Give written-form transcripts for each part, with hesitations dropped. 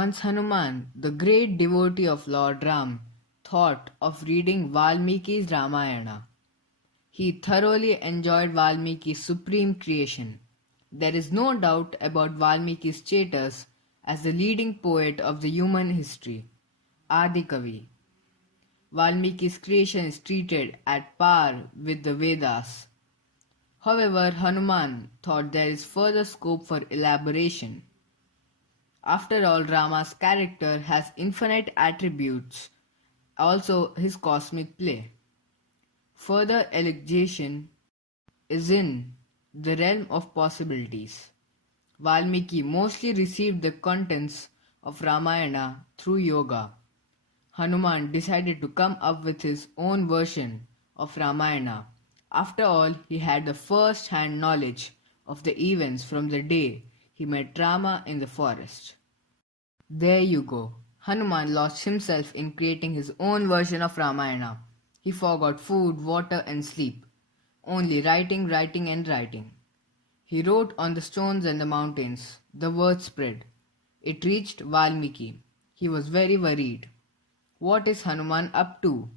Once Hanuman, the great devotee of Lord Ram, thought of reading Valmiki's Ramayana. He thoroughly enjoyed Valmiki's supreme creation. There is no doubt about Valmiki's status as the leading poet of the human history, Adi Kavi. Valmiki's creation is treated at par with the Vedas. However, Hanuman thought there is further scope for elaboration. After all, Rama's character has infinite attributes, also his cosmic play. Further elucidation is in the realm of possibilities. Valmiki mostly received the contents of Ramayana through yoga. Hanuman decided to come up with his own version of Ramayana. After all, he had the first-hand knowledge of the events from the day he met Rama in the forest. There you go. Hanuman lost himself in creating his own version of Ramayana. He forgot food, water and sleep. Only writing, writing and writing. He wrote on the stones and the mountains. The word spread. It reached Valmiki. He was very worried. What is Hanuman up to?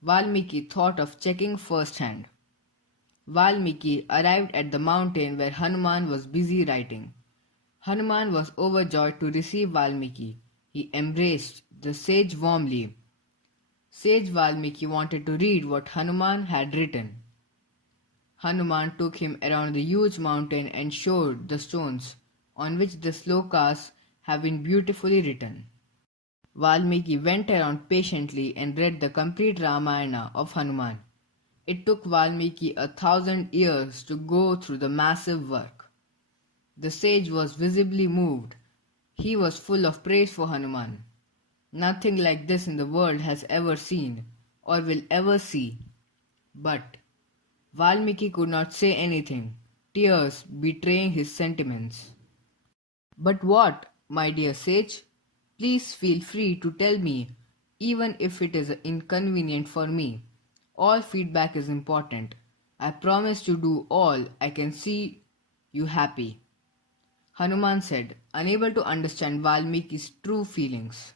Valmiki thought of checking firsthand. Valmiki arrived at the mountain where Hanuman was busy writing. Hanuman was overjoyed to receive Valmiki. He embraced the sage warmly. Sage Valmiki wanted to read what Hanuman had written. Hanuman took him around the huge mountain and showed the stones on which the slokas have been beautifully written. Valmiki went around patiently and read the complete Ramayana of Hanuman. It took Valmiki 1,000 years to go through the massive work. The sage was visibly moved. He was full of praise for Hanuman. Nothing like this in the world has ever seen or will ever see. But Valmiki could not say anything, tears betraying his sentiments. But what, my dear sage? Please feel free to tell me, even if it is inconvenient for me. All feedback is important. I promise to do all I can see you happy. Hanuman said, unable to understand Valmiki's true feelings.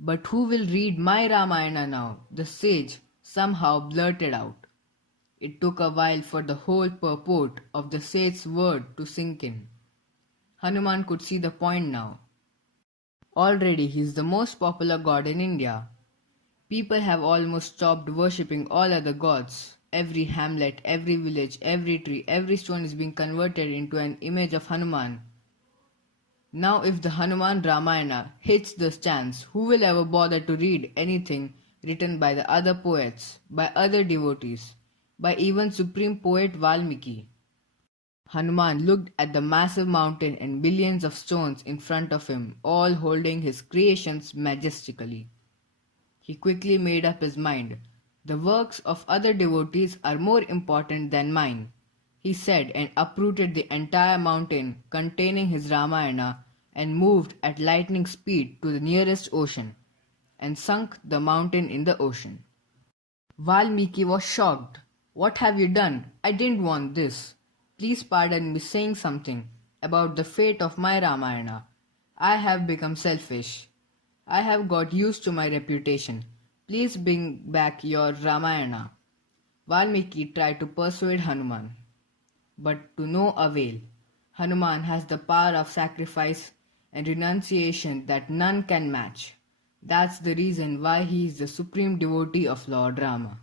But who will read my Ramayana now? The sage somehow blurted out. It took a while for the whole purport of the sage's word to sink in. Hanuman could see the point now. Already he is the most popular god in India. People have almost stopped worshipping all other gods. Every hamlet, every village, every tree, every stone is being converted into an image of Hanuman. Now if the Hanuman Ramayana hits the stands, who will ever bother to read anything written by the other poets, by other devotees, by even supreme poet Valmiki? Hanuman looked at the massive mountain and billions of stones in front of him, all holding his creations majestically. He quickly made up his mind. The works of other devotees are more important than mine, he said, and uprooted the entire mountain containing his Ramayana and moved at lightning speed to the nearest ocean and sunk the mountain in the ocean. Valmiki was shocked. What have you done? I didn't want this. Please pardon me saying something about the fate of my Ramayana. I have become selfish. I have got used to my reputation. Please bring back your Ramayana. Valmiki tried to persuade Hanuman, but to no avail. Hanuman has the power of sacrifice and renunciation that none can match. That's the reason why he is the supreme devotee of Lord Rama.